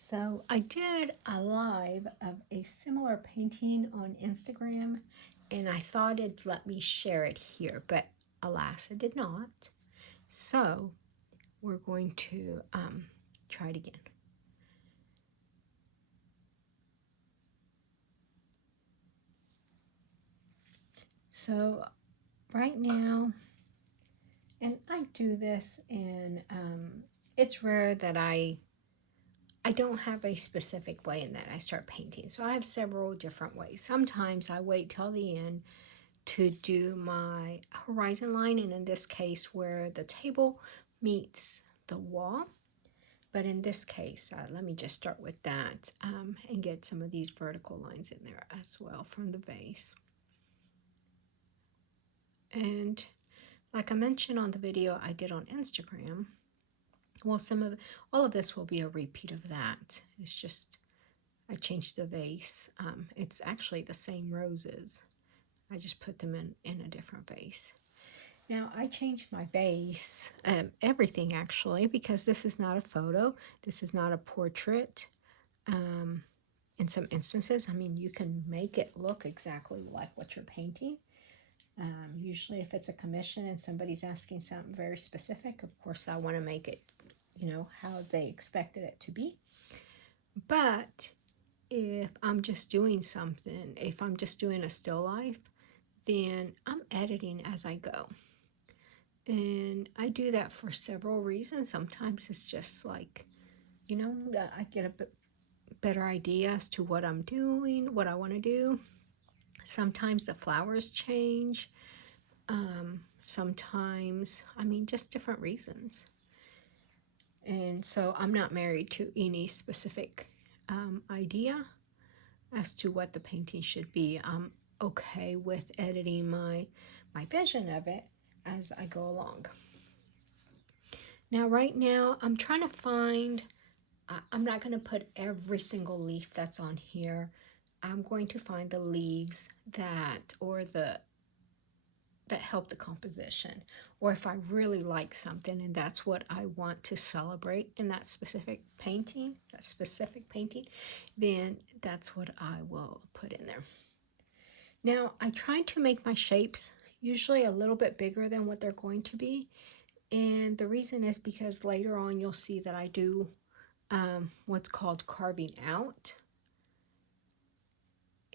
So I did a live of a similar painting on Instagram, and I thought it'd let me share it here, but alas, it did not. So we're going to try it again. So right now, and I do this, and it's rare that I don't have a specific way in that I start painting. So I have several different ways. Sometimes I wait till the end to do my horizon line, and in this case where the table meets the wall. But in this case, let me just start with that and get some of these vertical lines in there as well from the base. And like I mentioned on the video I did on Instagram, well, all of this will be a repeat of that. It's just I changed the vase. It's actually the same roses. I just put them in a different vase. Now I changed my base, everything actually, because this is not a photo. This is not a portrait. In some instances, I mean, you can make it look exactly like what you're painting. Usually if it's a commission and somebody's asking something very specific, of course I want to make it, how they expected it to be. But if I'm just doing something, if I'm just doing a still life, then I'm editing as I go. And I do that for several reasons. Sometimes it's just like, I get a bit better idea as to what I'm doing, what I want to do. Sometimes the flowers change. Sometimes, just different reasons. And so I'm not married to any specific idea as to what the painting should be. I'm okay with editing my vision of it as I go along. Now, right now, I'm trying to find, I'm not going to put every single leaf that's on here. I'm going to find the leaves that help the composition. Or if I really like something and that's what I want to celebrate in that specific painting, then that's what I will put in there. Now, I try to make my shapes usually a little bit bigger than what they're going to be. And the reason is because later on you'll see that I do what's called carving out.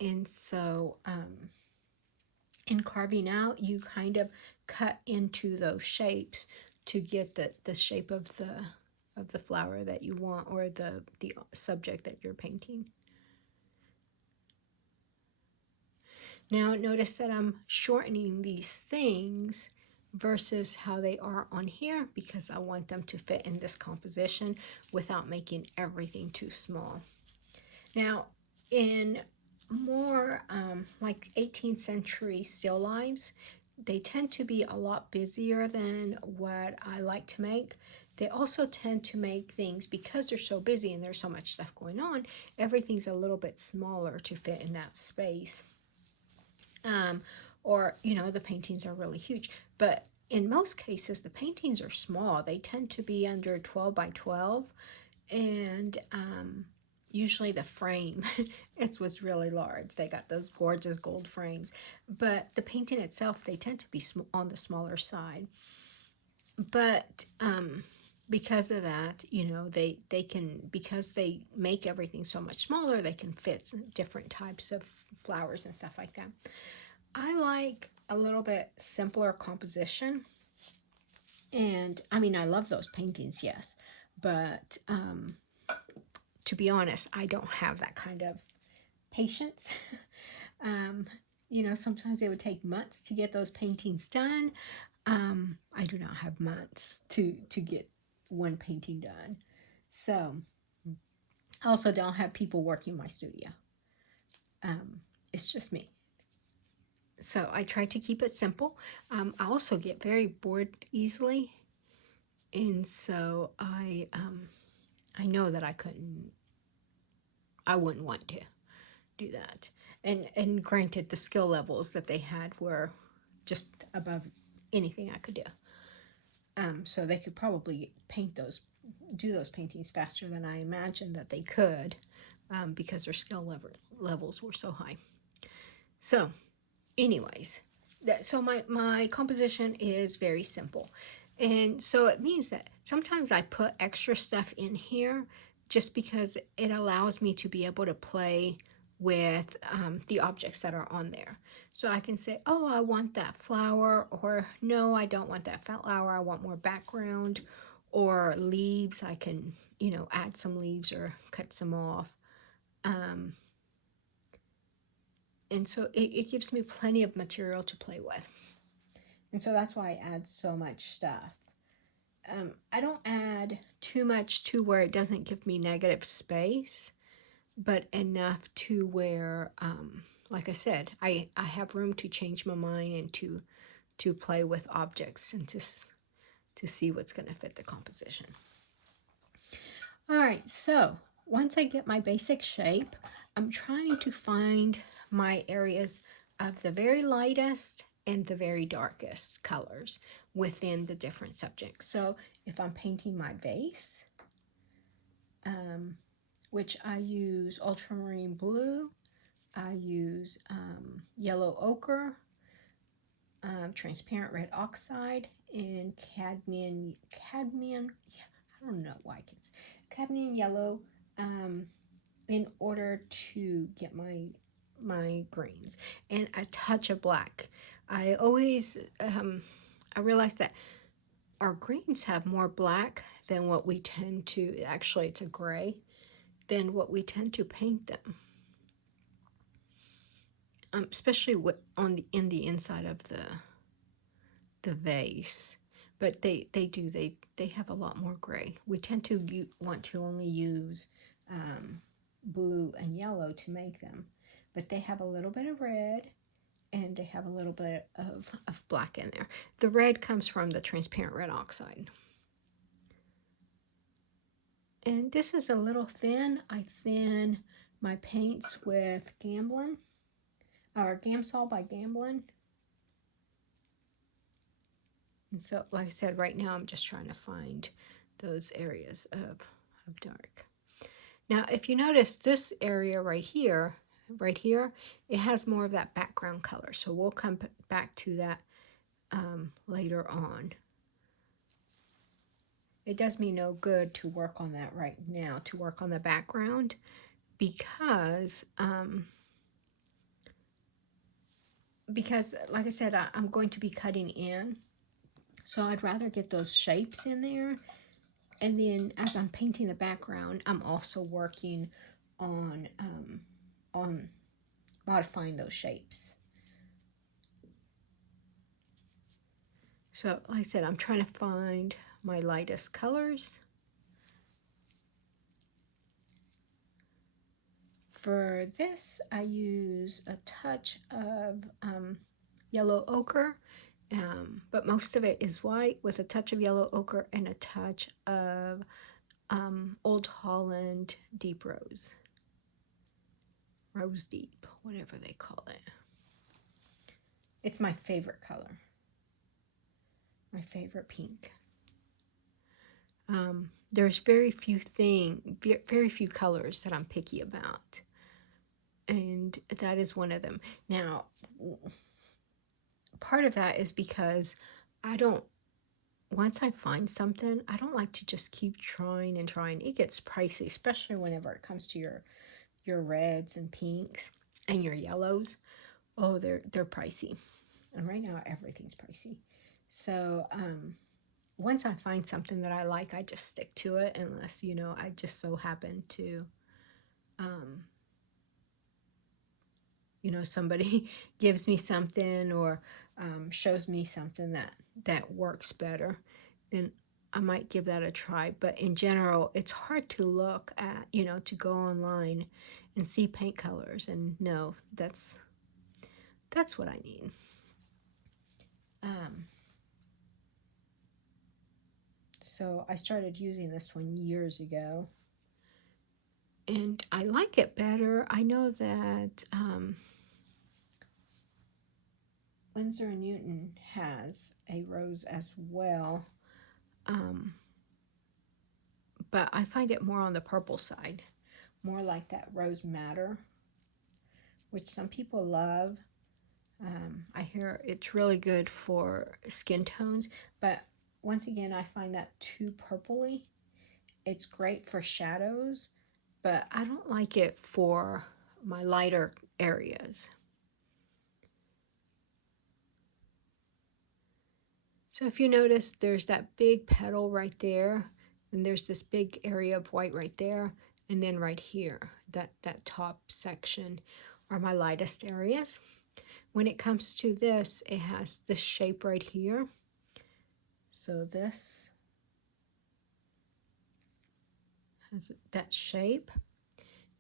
And so in carving out, you kind of cut into those shapes to get the shape of the flower that you want, or the subject that you're painting. Now notice that I'm shortening these things versus how they are on here, because I want them to fit in this composition without making everything too small. Now, in more like 18th century still lifes, they tend to be a lot busier than what I like to make. They also tend to make things, because they're so busy and there's so much stuff going on, everything's a little bit smaller to fit in that space. Or, the paintings are really huge. But in most cases, the paintings are small. They tend to be under 12 by 12. And usually the frame, it was really large. They got those gorgeous gold frames. But the painting itself, they tend to be on the smaller side. But because of that, they can, because they make everything so much smaller, they can fit different types of flowers and stuff like that. I like a little bit simpler composition. And I love those paintings, yes. But to be honest, I don't have that kind of patience. Sometimes it would take months to get those paintings done. I do not have months to get one painting done. So I also don't have people working my studio. It's just me. So I try to keep it simple. I also get very bored easily. And so I know that I wouldn't want to do that. And granted, the skill levels that they had were just above anything I could do. So they could probably paint those, do those paintings faster than I imagined that they could, because their levels were so high. So anyways, so my composition is very simple. And so it means that sometimes I put extra stuff in here just because it allows me to be able to play with the objects that are on there. So I can say, oh, I want that flower, or no, I don't want that flower, I want more background, or leaves. I can, add some leaves or cut some off. And so it gives me plenty of material to play with. And so that's why I add so much stuff. I don't add too much to where it doesn't give me negative space, but enough to where, like I said, I have room to change my mind and to play with objects and to see what's going to fit the composition. All right, so once I get my basic shape, I'm trying to find my areas of the very lightest and the very darkest colors within the different subjects. So if I'm painting my vase, which I use ultramarine blue, I use yellow ochre, transparent red oxide, and cadmium, I don't know why I can, cadmium yellow, in order to get my greens, and a touch of black. I always I realize that our greens have more black than what we tend to, actually it's a gray, than what we tend to paint them, especially in the inside of the vase. But they have a lot more gray. We tend to want to only use blue and yellow to make them, but they have a little bit of red and they have a little bit of black in there. The red comes from the transparent red oxide. And this is a little thin. I thin my paints with Gamblin, or Gamsol by Gamblin. And so, like I said, right now I'm just trying to find those areas of dark. Now, if you notice this area right here, it has more of that background color. So we'll come back to that later on. It does me no good to work on that right now, to work on the background, because like I said, I'm going to be cutting in. So I'd rather get those shapes in there. And then as I'm painting the background, I'm also working on modifying those shapes. So like I said, I'm trying to find my lightest colors. For this, I use a touch of yellow ochre, but most of it is white with a touch of yellow ochre and a touch of Old Holland deep rose deep, whatever they call it. It's my favorite color, my favorite pink. There's very few colors that I'm picky about, and that is one of them. Now, part of that is because once I find something, I don't like to just keep trying and trying. It gets pricey, especially whenever it comes to your reds and pinks and your yellows. Oh, they're pricey. And right now everything's pricey. So once I find something that I like, I just stick to it, unless, I just so happen to somebody gives me something or shows me something that works better, then I might give that a try. But in general, it's hard to look at, to go online and see paint colors and know that's what I need. So I started using this one years ago, and I like it better. I know that Winsor & Newton has a rose as well, but I find it more on the purple side, more like that Rose Madder, which some people love. I hear it's really good for skin tones, but once again, I find that too purpley. It's great for shadows, but I don't like it for my lighter areas. So if you notice, there's that big petal right there, and there's this big area of white right there, and then right here, that top section are my lightest areas. When it comes to this, it has this shape right here. So this has that shape.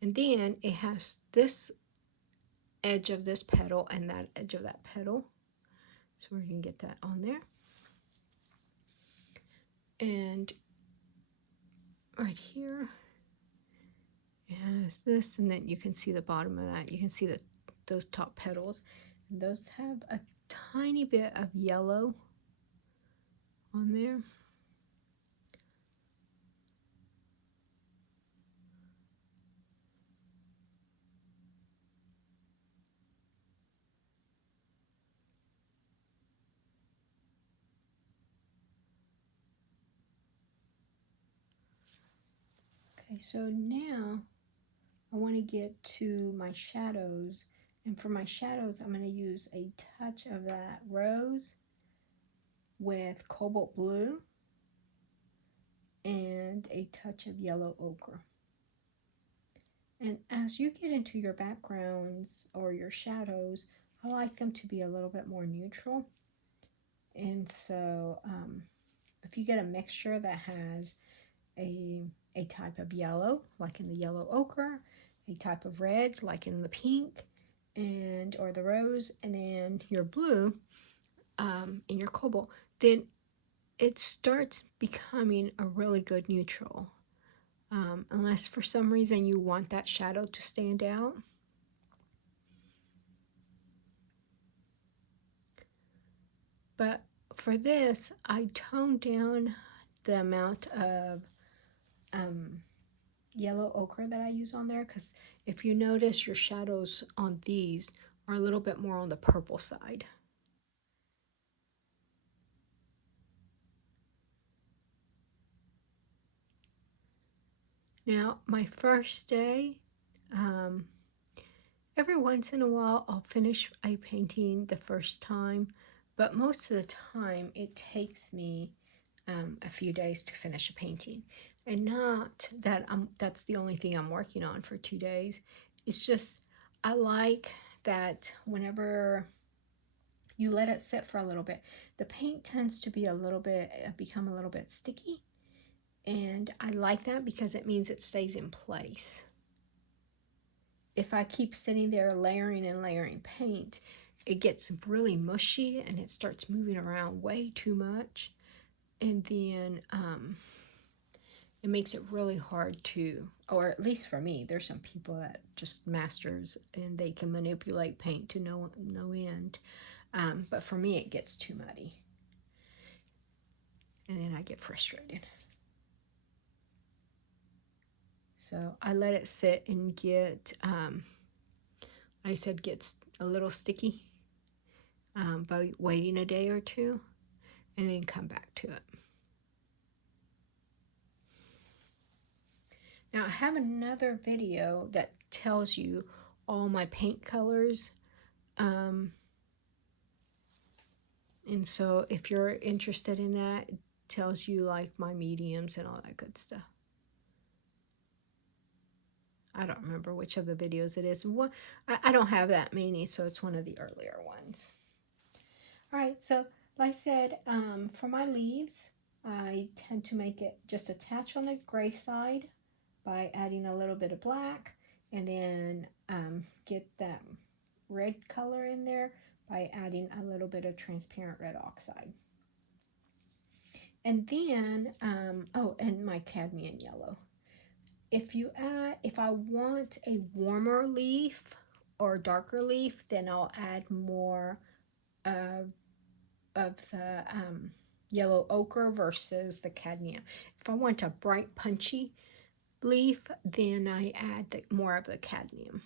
And then it has this edge of this petal and that edge of that petal. So we can get that on there. And right here, it has this, and then you can see the bottom of that. You can see those top petals. And those have a tiny bit of yellow on there. Okay, so now I want to get to my shadows. And for my shadows, I'm going to use a touch of that rose with cobalt blue and a touch of yellow ochre. And as you get into your backgrounds or your shadows, I like them to be a little bit more neutral. And so if you get a mixture that has a type of yellow, like in the yellow ochre, a type of red, like in the pink, and or the rose, and then your blue in your cobalt, then it starts becoming a really good neutral. Unless for some reason you want that shadow to stand out. But for this, I toned down the amount of yellow ochre that I use on there, because if you notice, your shadows on these are a little bit more on the purple side. Now, my first day, every once in a while I'll finish a painting the first time, but most of the time it takes me a few days to finish a painting. And not that that's the only thing I'm working on for 2 days. It's just I like that whenever you let it sit for a little bit, the paint tends to be become a little bit sticky. And I like that because it means it stays in place. If I keep sitting there layering and layering paint, it gets really mushy and it starts moving around way too much. And then it makes it really hard to, or at least for me, there's some people that just masters and they can manipulate paint to no end. But for me, it gets too muddy. And then I get frustrated. So I let it sit and get, I said, gets a little sticky by waiting a day or two, and then come back to it. Now I have another video that tells you all my paint colors. And so if you're interested in that, it tells you like my mediums and all that good stuff. I don't remember which of the videos it is. I don't have that many, so it's one of the earlier ones. All right, so like I said, for my leaves, I tend to make it just attach on the gray side by adding a little bit of black, and then get that red color in there by adding a little bit of transparent red oxide. And then, oh, and my cadmium yellow. If I want a warmer leaf or darker leaf, then I'll add more of the yellow ochre versus the cadmium. If I want a bright punchy leaf, then I add more of the cadmium.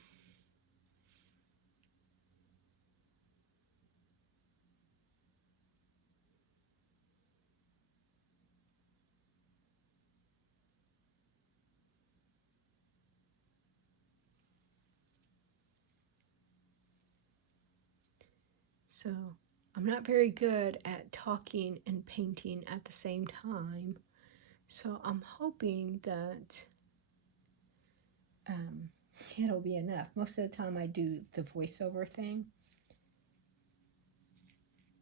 So I'm not very good at talking and painting at the same time. So I'm hoping that it'll be enough. Most of the time I do the voiceover thing,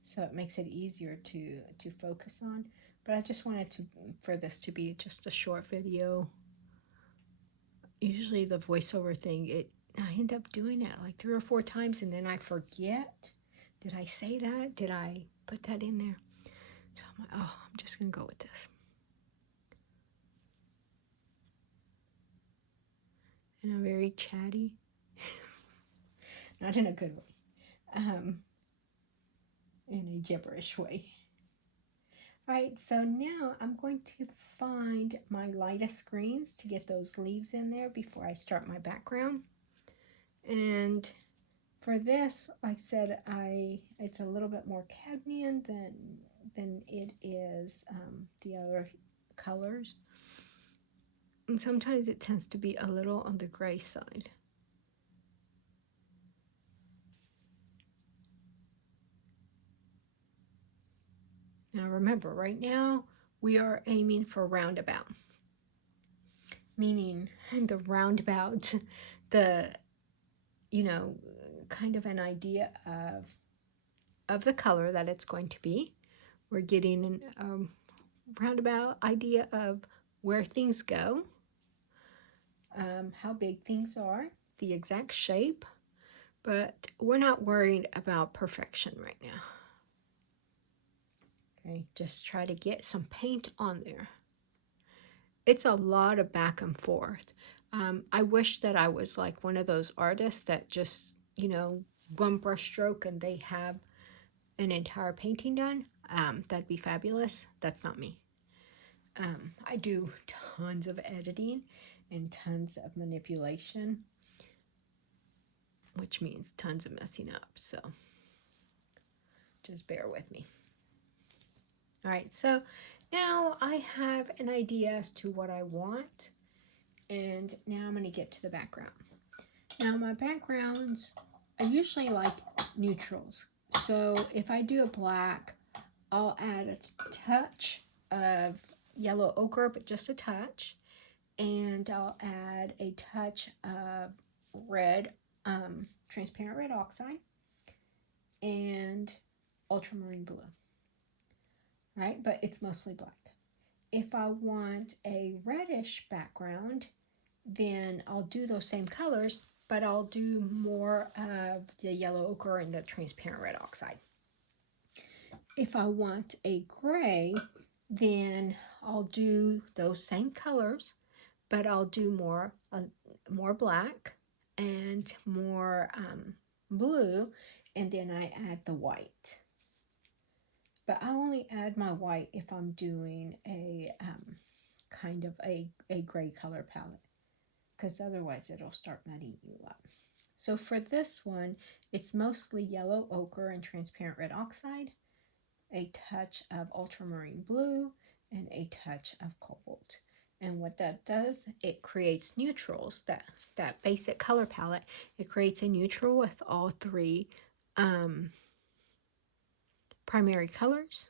so it makes it easier to focus on. But I just wanted for this to be just a short video. Usually the voiceover thing, I end up doing it like 3 or 4 times and then I forget. Did I say that? Did I put that in there? So I'm like, oh, I'm just gonna go with this. And I'm very chatty. Not in a good way. In a gibberish way. Alright, so now I'm going to find my lightest greens to get those leaves in there before I start my background. And for this, like I said, it's a little bit more cadmium than it is the other colors. And sometimes it tends to be a little on the gray side. Now remember, right now we are aiming for roundabout, meaning the roundabout, kind of an idea of the color that it's going to be. We're getting a roundabout idea of where things go, how big things are, the exact shape, but we're not worried about perfection right now. Okay, just try to get some paint on there. It's a lot of back and forth. I wish that I was like one of those artists that just, one brush stroke and they have an entire painting done. That'd be fabulous. That's not me. I do tons of editing and tons of manipulation, which means tons of messing up. So just bear with me. All right, so now I have an idea as to what I want, and now I'm going to get to the background. Now my backgrounds, I usually like neutrals. So if I do a black, I'll add a touch of yellow ochre, but just a touch, and I'll add a touch of red, transparent red oxide, and ultramarine blue. Right, but it's mostly black. If I want a reddish background, then I'll do those same colors, but I'll do more of the yellow ochre and the transparent red oxide. If I want a gray, then I'll do those same colors, but I'll do more black and more blue, and then I add the white. But I only add my white if I'm doing a kind of a gray color palette, because otherwise it'll start muddying you up. So for this one, it's mostly yellow ochre and transparent red oxide, a touch of ultramarine blue, and a touch of cobalt. And what that does, it creates neutrals, that basic color palette. It creates a neutral with all 3 primary colors.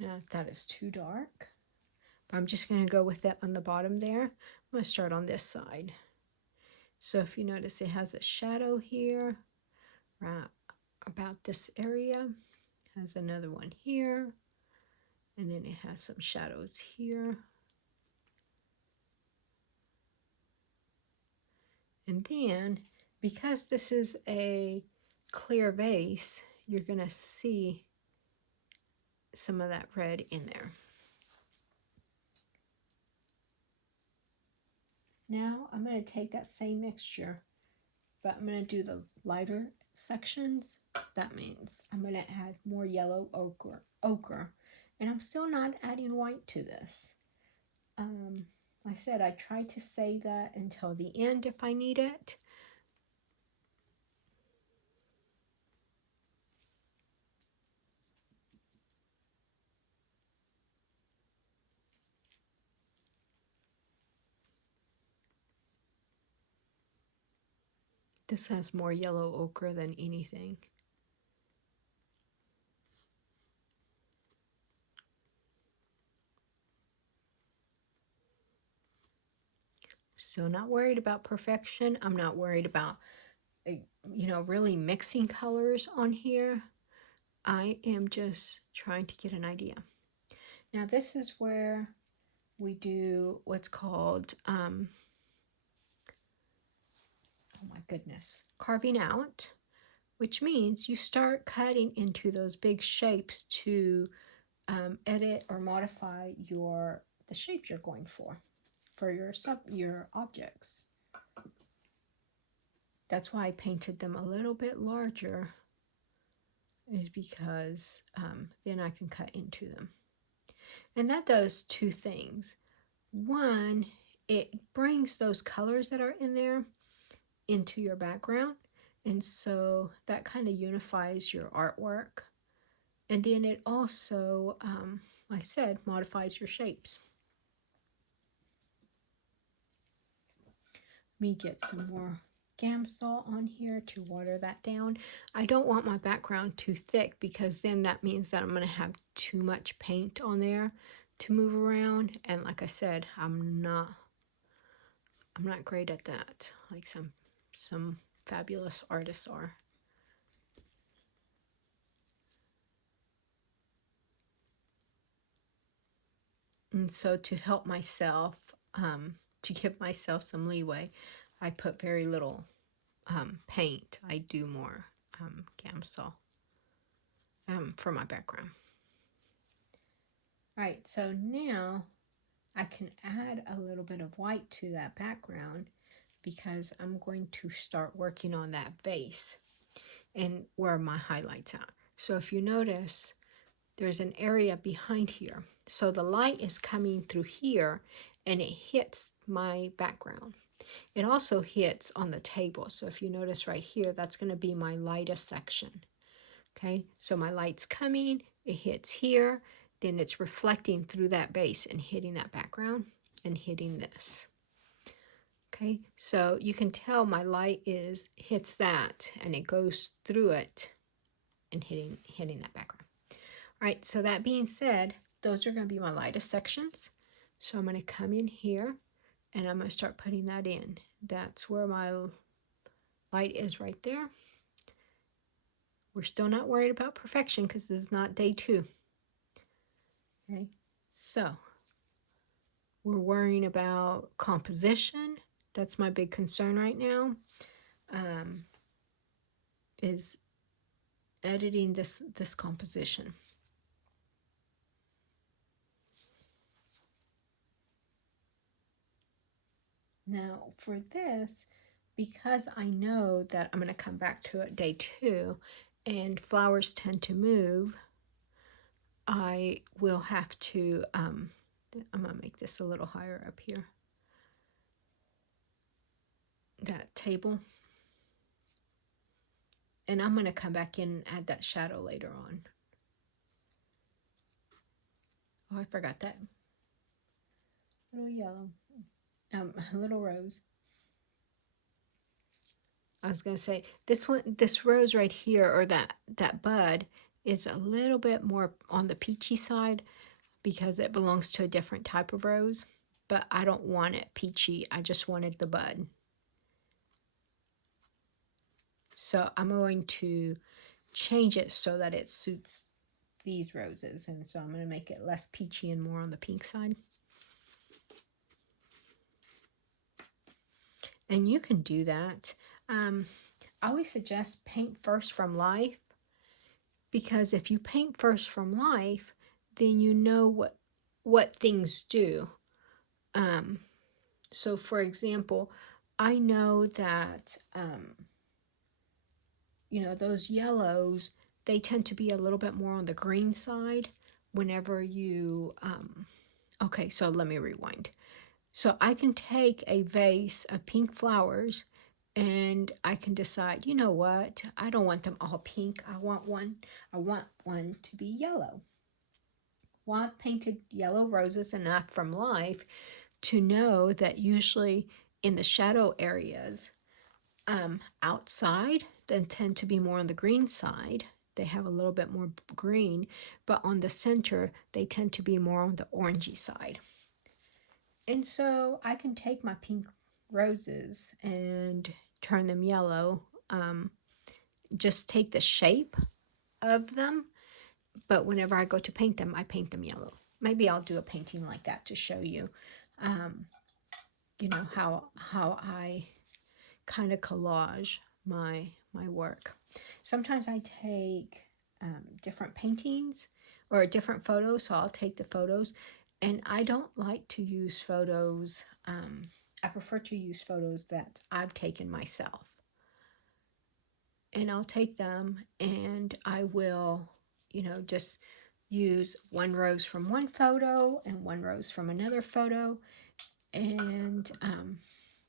Now that is too dark, but I'm just going to go with that on the bottom there. I'm going to start on this side. So if you notice, it has a shadow here right about this area. It has another one here, and then it has some shadows here. And then, because this is a clear vase, you're going to see some of that red in there. Now I'm going to take that same mixture, but I'm going to do the lighter sections, that means I'm going to add more yellow ochre. And I'm still not adding white to this. I said I try to save that until the end if I need it. This has more yellow ochre than anything. So not worried about perfection. I'm not worried about, really mixing colors on here. I am just trying to get an idea. Now this is where we do what's called, oh my goodness, carving out, which means you start cutting into those big shapes to edit or modify the shape you're going for your objects. That's why I painted them a little bit larger, is because then I can cut into them. And that does two things. One, it brings those colors that are in there into your background, and so that kind of unifies your artwork. And then it also, like I said, modifies your shapes. Let me get some more Gamsol on here to water that down. I don't want my background too thick because then that means that I'm going to have too much paint on there to move around. And like I said, I'm not great at that, like some fabulous artists are. And so to help myself, to give myself some leeway, I put very little paint. I do more Gamsol for my background. All right, so now I can add a little bit of white to that background because I'm going to start working on that base and where my highlights are. So if you notice, there's an area behind here. So the light is coming through here and it hits my background. It also hits on the table. So if you notice right here, that's going to be my lightest section. Okay, so my light's coming, it hits here, then it's reflecting through that base and hitting that background and hitting this. Okay, so you can tell my light hits that and it goes through it and hitting that background. All right, so that being said, those are going to be my lightest sections. So I'm going to come in here and I'm going to start putting that in. That's where my light is right there. We're still not worried about perfection because this is not day 2. Okay, so we're worrying about composition. That's my big concern right now, is editing this composition. Now for this, because I know that I'm going to come back to it day 2 and flowers tend to move, I will have to, I'm going to make this a little higher up here, that table. And I'm going to come back in and add that shadow later on. Oh, I forgot that little yellow, little rose. I was going to say, this rose right here, or that bud, is a little bit more on the peachy side because it belongs to a different type of rose, but I don't want it peachy. I just wanted the bud. So I'm going to change it so that it suits these roses, and so I'm going to make it less peachy and more on the pink side. And you can do that. I always suggest paint first from life, because if you paint first from life, then you know what things do. So for example, I know that you know, those yellows, they tend to be a little bit more on the green side whenever you, okay, so let me rewind. So I can take a vase of pink flowers and I can decide, you know what, I don't want them all pink. I want one to be yellow. Well, I've painted yellow roses enough from life to know that usually in the shadow areas outside, they tend to be more on the green side. They have a little bit more green, but on the center, they tend to be more on the orangey side. And so I can take my pink roses and turn them yellow. Just take the shape of them, but whenever I go to paint them, I paint them yellow. Maybe I'll do a painting like that to show you, you know, how I kind of collage my work. Sometimes I take different paintings or different photos, so I'll take the photos, and I don't like to use photos. I prefer to use photos that I've taken myself, and I'll take them and I will, you know, just use one rose from one photo and one rose from another photo, and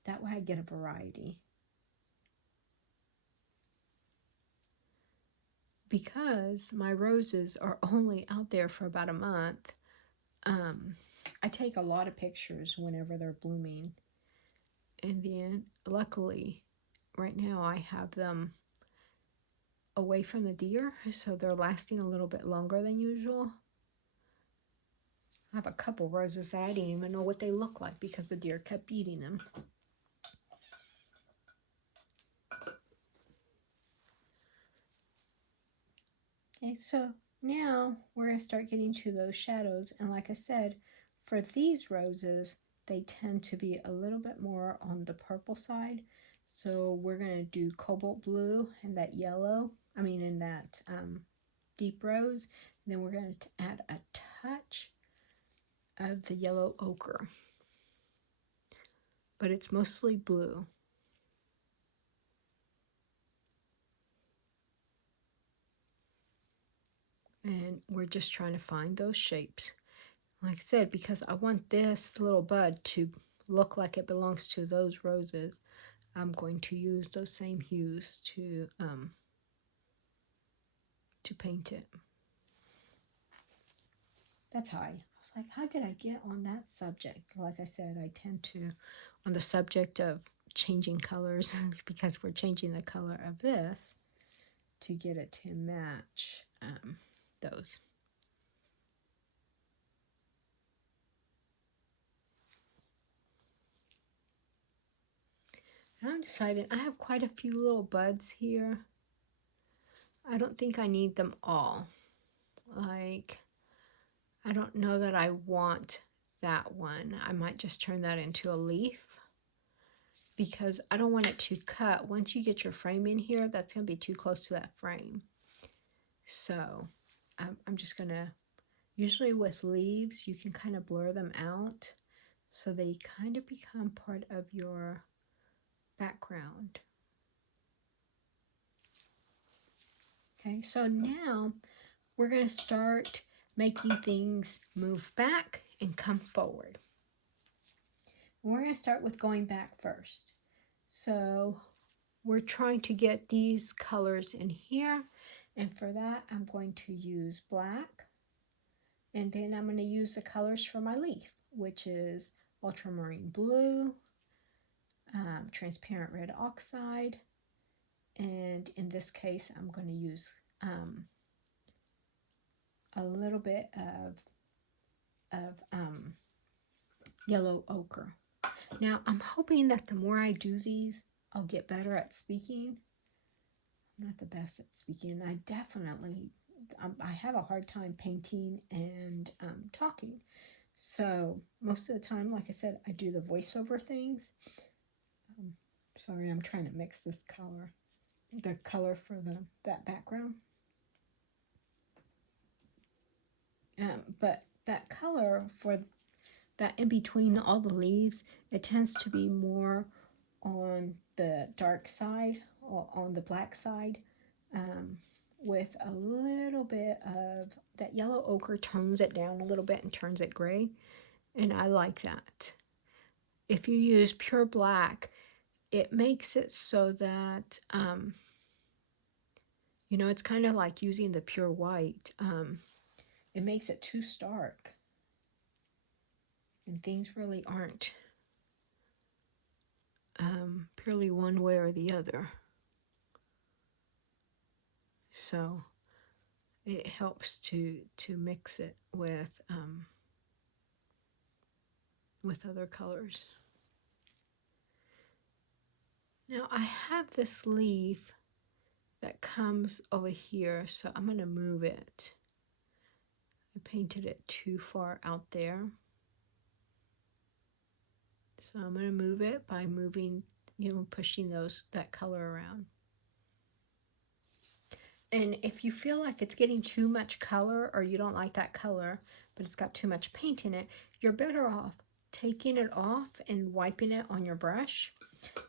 that way I get a variety. Because my roses are only out there for about a month, I take a lot of pictures whenever they're blooming. And then luckily, right now I have them away from the deer, so they're lasting a little bit longer than usual. I have a couple roses that I didn't even know what they look like because the deer kept eating them. Okay, so now we're going to start getting to those shadows. And like I said, for these roses, they tend to be a little bit more on the purple side. So we're going to do cobalt blue and that yellow, in that deep rose. And then we're going to add a touch of the yellow ochre. But it's mostly blue. And we're just trying to find those shapes. Like I said, because I want this little bud to look like it belongs to those roses, I'm going to use those same hues to paint it. That's how I was like, how did I get on that subject? Like I said, I tend to, on the subject of changing colors, because we're changing the color of this to get it to match those. And I'm deciding, I have quite a few little buds here. I don't think I need them all. Like, I don't know that I want that one. I might just turn that into a leaf because I don't want it to cut. Once you get your frame in here, that's going to be too close to that frame. So I'm just going to, usually with leaves, you can kind of blur them out so they kind of become part of your background. Okay, so now we're going to start making things move back and come forward. We're going to start with going back first. So we're trying to get these colors in here, and for that I'm going to use black, and then I'm going to use the colors for my leaf, which is ultramarine blue, transparent red oxide, and in this case I'm going to use a little bit of yellow ochre. Now I'm hoping that the more I do these, I'll get better at speaking. I'm not the best at speaking. I have a hard time painting and talking. So most of the time, like I said, I do the voiceover things. Sorry, I'm trying to mix this color, the color for that background. But that color for that in between all the leaves, it tends to be more on the dark side or on the black side. with a little bit of that yellow ochre, tones it down a little bit and turns it gray. And I like that. If you use pure black, it makes it so that, you know, it's kind of like using the pure white. It makes it too stark. And things really aren't purely one way or the other. So it helps to mix it with other colors. Now I have this leaf that comes over here, so I'm going to move it. I painted it too far out there. So I'm going to move it by moving, you know, pushing that color around. And if you feel like it's getting too much color, or you don't like that color, but it's got too much paint in it, you're better off taking it off and wiping it on your brush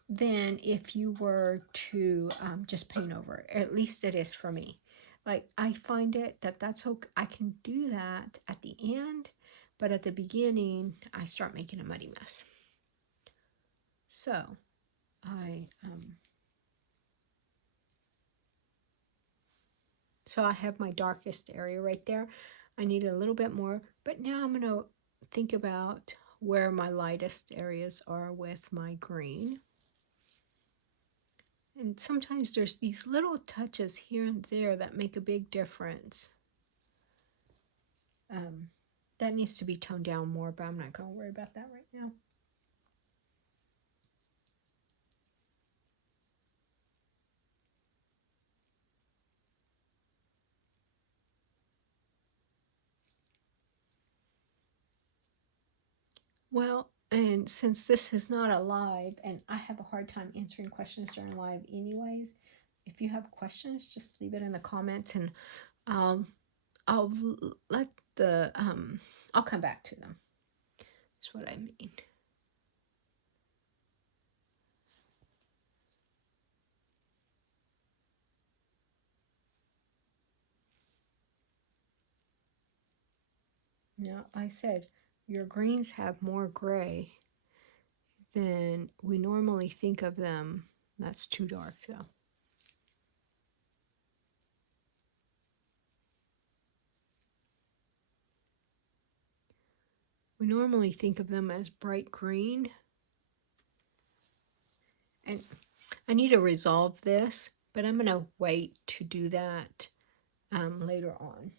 than if you were to just paint over it. At least it is for me. Like, I find it that's okay. I can do that at the end, but at the beginning, I start making a muddy mess. So I have my darkest area right there. I need a little bit more, but now I'm going to think about where my lightest areas are with my green. And sometimes there's these little touches here and there that make a big difference. That needs to be toned down more, but I'm not going to worry about that right now. Well, and since this is not a live, and I have a hard time answering questions during live anyways, if you have questions, just leave it in the comments, and I'll let the I'll come back to them. That's what I mean. Now, I said your greens have more gray than we normally think of them. That's too dark though. We normally think of them as bright green. And I need to resolve this, but I'm going to wait to do that later on.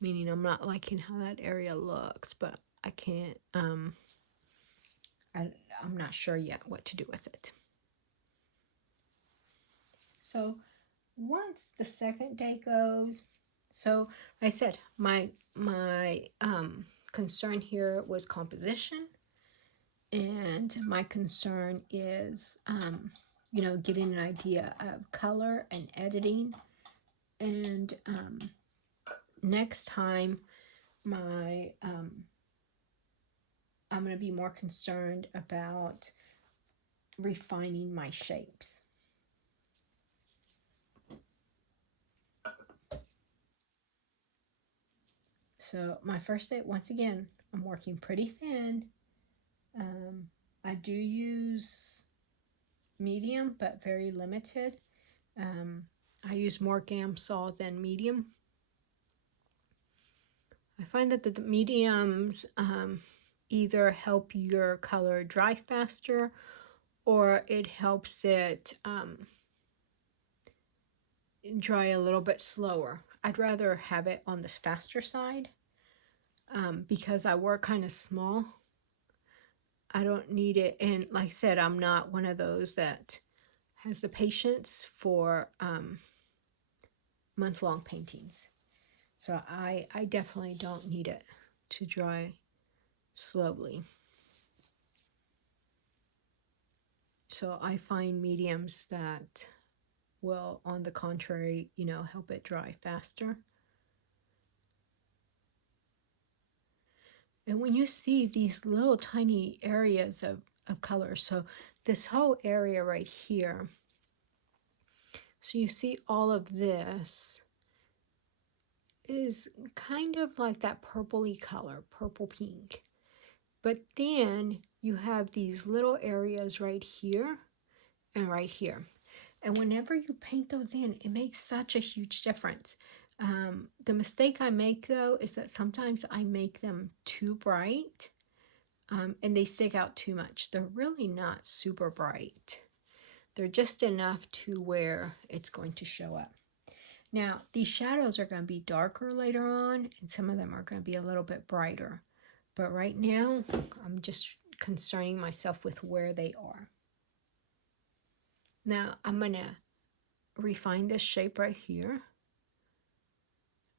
Meaning I'm not liking how that area looks, but I can't, I'm not sure yet what to do with it. So once the second day goes, so I said my concern here was composition, and my concern is you know, getting an idea of color and editing. And next time I'm going to be more concerned about refining my shapes. So my first day, once again, I'm working pretty thin. I do use medium, but very limited. I use more Gamsol than medium. I find that the mediums either help your color dry faster, or it helps it dry a little bit slower. I'd rather have it on the faster side because I work kind of small. I don't need it. And like I said, I'm not one of those that has the patience for month-long paintings. So I definitely don't need it to dry slowly. So I find mediums that will, on the contrary, you know, help it dry faster. And when you see these little tiny areas of of colors. So this whole area right here, so you see all of this is kind of like that purpley color, purple pink. But then you have these little areas right here and right here. And whenever you paint those in, it makes such a huge difference. The mistake I make though is that sometimes I make them too bright and they stick out too much. They're really not super bright. They're just enough to where it's going to show up. Now, these shadows are going to be darker later on, and some of them are going to be a little bit brighter. But right now, I'm just concerning myself with where they are. Now, I'm going to refine this shape right here.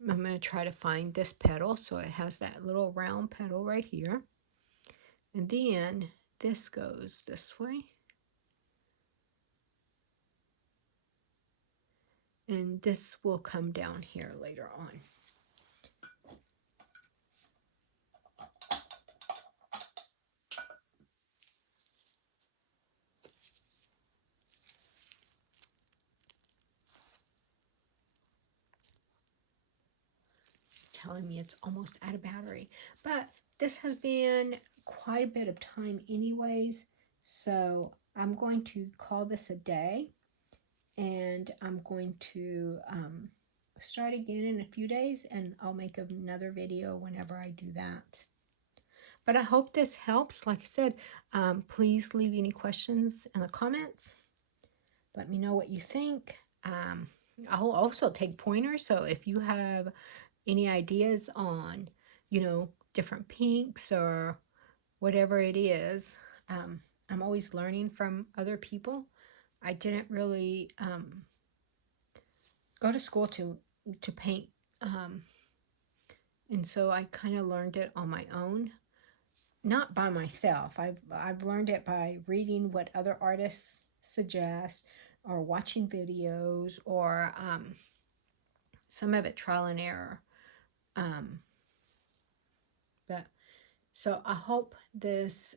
I'm going to try to find this petal, so it has that little round petal right here. And then this goes this way. And this will come down here later on. It's telling me it's almost out of battery. But this has been quite a bit of time anyways. So I'm going to call this a day. And I'm going to start again in a few days, and I'll make another video whenever I do that. But I hope this helps. Like I said, please leave any questions in the comments. Let me know what you think. I'll also take pointers. So if you have any ideas on, you know, different pinks or whatever it is, I'm always learning from other people. I didn't really go to school to paint, and so I kind of learned it on my own, not by myself. I've learned it by reading what other artists suggest, or watching videos, or some of it trial and error. But so I hope this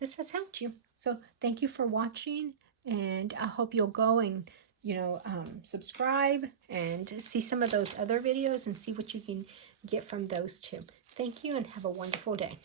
this has helped you. So thank you for watching, and I hope you'll go and, you know, subscribe and see some of those other videos and see what you can get from those too. Thank you and have a wonderful day.